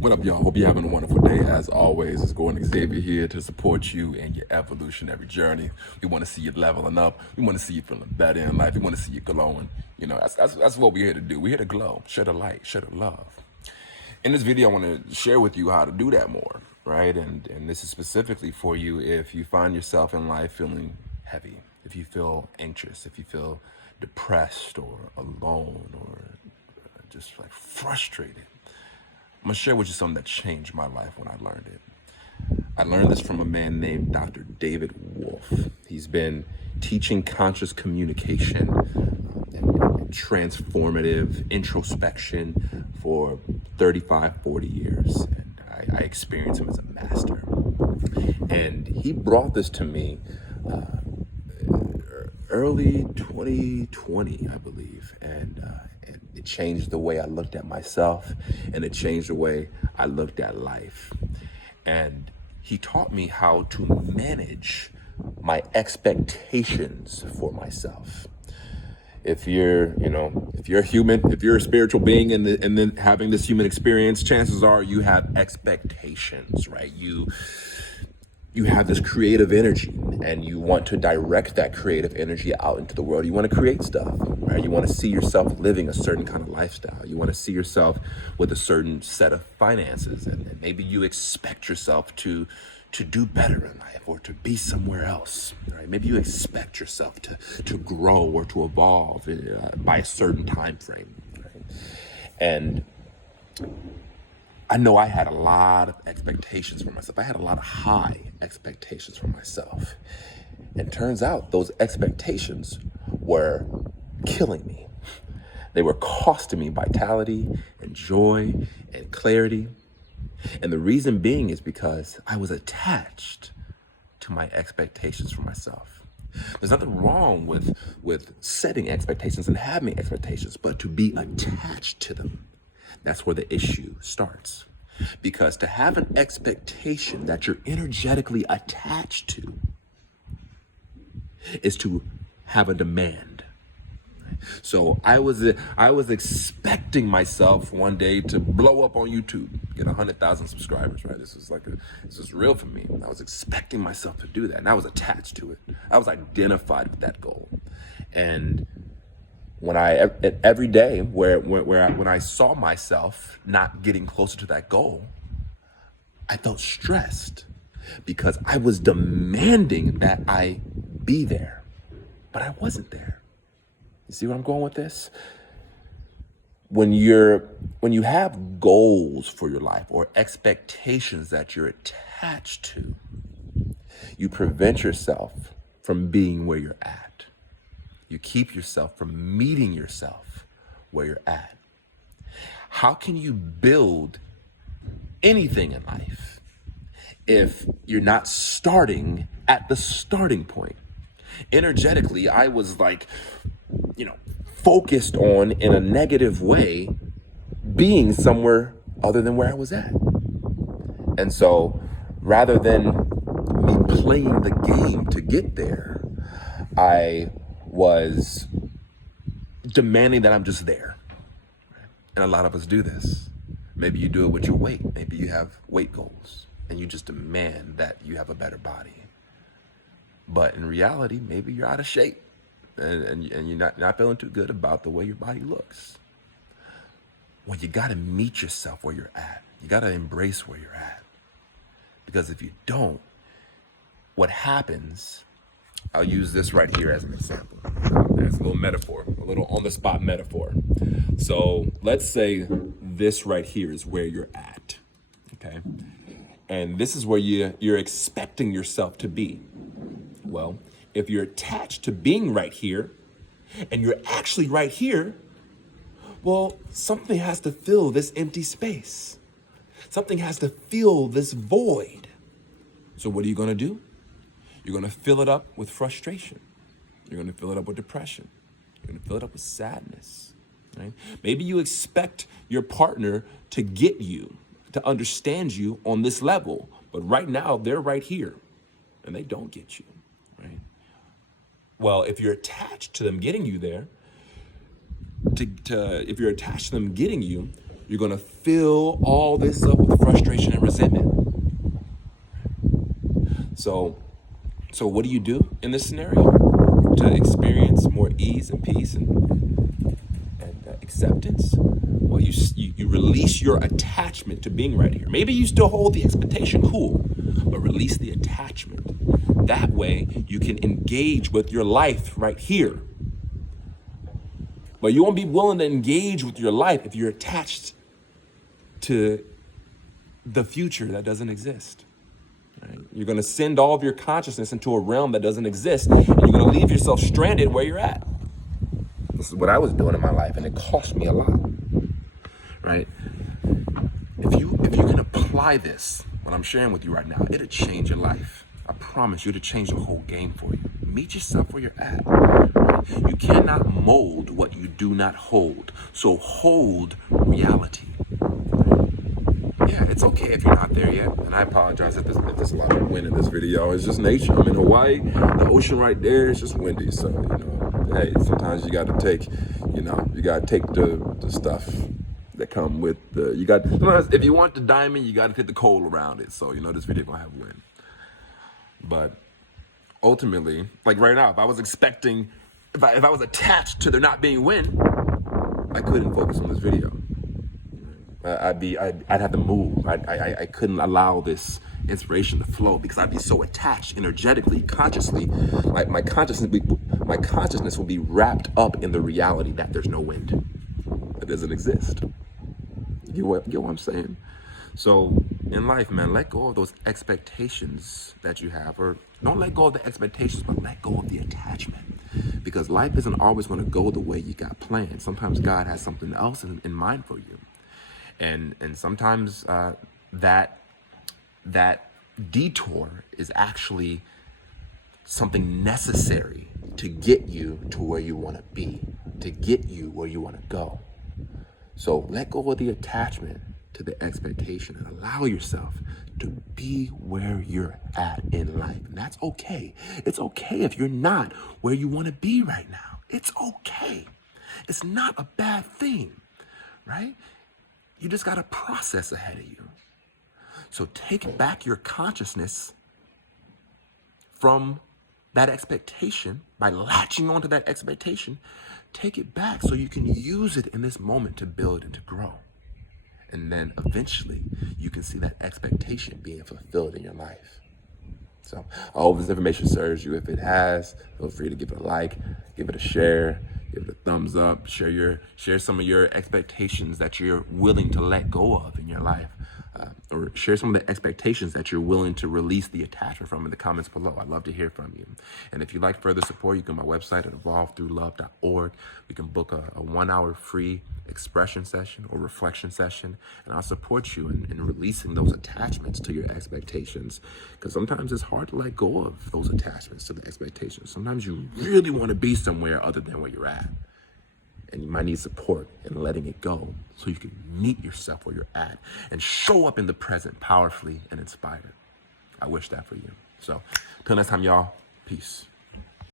What up, y'all? Hope you're having a wonderful day. As always, it's Gordon Xavier here to support you in your evolutionary journey. We want to see you leveling up. We want to see you feeling better in life. We want to see you glowing. You know, that's what we're here to do. We're here to glow, share the light, share the love. In this video, I want to share with you how to do that more, right? And this is specifically for you if you find yourself in life feeling heavy, if you feel anxious, if you feel depressed or alone or just like frustrated. I'm gonna share with you something that changed my life when I learned it. I learned this from a man named Dr. David Wolf. He's been teaching conscious communication and transformative introspection for 35, 40 years. And I experienced him as a master. And he brought this to me early 2020, I believe. And it changed the way I looked at myself, and it changed the way I looked at life. And he taught me how to manage my expectations for myself. If you're a human, if you're a spiritual being and then having this human experience, chances are you have expectations, right? You have this creative energy and you want to direct that creative energy out into the world. You want to create stuff, right? You want to see yourself living a certain kind of lifestyle. You want to see yourself with a certain set of finances, and maybe you expect yourself to do better in life or to be somewhere else, right? Maybe you expect yourself to grow or to evolve by a certain time frame, right? And I know I had a lot of expectations for myself. I had a lot of high expectations for myself. And turns out those expectations were killing me. They were costing me vitality and joy and clarity. And the reason being is because I was attached to my expectations for myself. There's nothing wrong with setting expectations and having expectations, but to be attached to them, that's where the issue starts. Because to have an expectation that you're energetically attached to is to have a demand. So I was expecting myself one day to blow up on YouTube, get 100,000 subscribers, right? This was real for me. I was expecting myself to do that, and I was attached to it. I was identified with that goal. And when every day when I saw myself not getting closer to that goal, I felt stressed because I was demanding that I be there, but I wasn't there. You see where I'm going with this? When you have goals for your life or expectations that you're attached to, you prevent yourself from being where you're at. You keep yourself from meeting yourself where you're at. How can you build anything in life if you're not starting at the starting point? Energetically, I was focused on, in a negative way, being somewhere other than where I was at. And so rather than me playing the game to get there, I was demanding that I'm just there. And a lot of us do this. Maybe you do it with your weight. Maybe you have weight goals and you just demand that you have a better body. But in reality, maybe you're out of shape and you're not feeling too good about the way your body looks. Well, you got to meet yourself where you're at. You got to embrace where you're at. Because if you don't, what happens, I'll use this right here as an example. There's a little metaphor, a little on-the-spot metaphor. So let's say this right here is where you're at, okay? And this is where you're expecting yourself to be. Well, if you're attached to being right here, and you're actually right here, well, something has to fill this empty space. Something has to fill this void. So what are you gonna do? You're gonna fill it up with frustration. You're gonna fill it up with depression. You're gonna fill it up with sadness, right? Maybe you expect your partner to get you, to understand you on this level, but right now they're right here and they don't get you, right? Well, if you're attached to them getting you there, if you're attached to them getting you, You're going to fill all this up with frustration and resentment. So what do you do in this scenario to experience more ease and peace and acceptance? Well, you release your attachment to being right here. Maybe you still hold the expectation, cool, but release the attachment. That way you can engage with your life right here. But you won't be willing to engage with your life if you're attached to the future that doesn't exist. Right? You're going to send all of your consciousness into a realm that doesn't exist, and you're going to leave yourself stranded where you're at. This is what I was doing in my life, and it cost me a lot. Right? If you can apply this, what I'm sharing with you right now, it'll change your life. I promise you, it'll change the whole game for you. Meet yourself where you're at. You cannot mold what you do not hold. So hold reality. Yeah, it's okay if you're not there yet. And I apologize if there's a lot of wind in this video. It's just nature. I'm in Hawaii. The ocean right there is just windy. So, hey, sometimes you got to take, the stuff that come with sometimes if you want the diamond, you got to take the coal around it. So, this video going to have wind. But ultimately, like right now, if I was expecting, if I was attached to there not being wind, I couldn't focus on this video. I'd have to move. I couldn't allow this inspiration to flow because I'd be so attached energetically, consciously. Like my consciousness will be wrapped up in the reality that there's no wind. It doesn't exist. You get what I'm saying? So in life, man, let go of those expectations that you have, or don't let go of the expectations, but let go of the attachment. Because life isn't always going to go the way you got planned. Sometimes God has something else in mind for you. And sometimes that detour is actually something necessary to get you to where you want to be, to get you where you want to go. So let go of the attachment to the expectation and allow yourself to be where you're at in life. And that's okay. It's okay if you're not where you want to be right now. It's okay. It's not a bad thing, right? You just got a process ahead of you. So take back your consciousness from that expectation by latching onto that expectation. Take it back so you can use it in this moment to build and to grow. And then eventually you can see that expectation being fulfilled in your life. So I hope this information serves you. If it has, feel free to give it a like, give it a share, give it a thumbs up, share some of your expectations that you're willing to let go of in your life, or share some of the expectations that you're willing to release the attachment from in the comments below. I'd love to hear from you. And if you'd like further support, you can go to my website at evolvethrough.love.org. We can book a 1 hour free expression session or reflection session, and I'll support you in releasing those attachments to your expectations, because sometimes it's hard to let go of those attachments to the expectations. Sometimes you really want to be somewhere other than where you're at, and you might need support in letting it go so you can meet yourself where you're at and show up in the present powerfully and inspired. I wish that for you. So till next time, y'all, peace.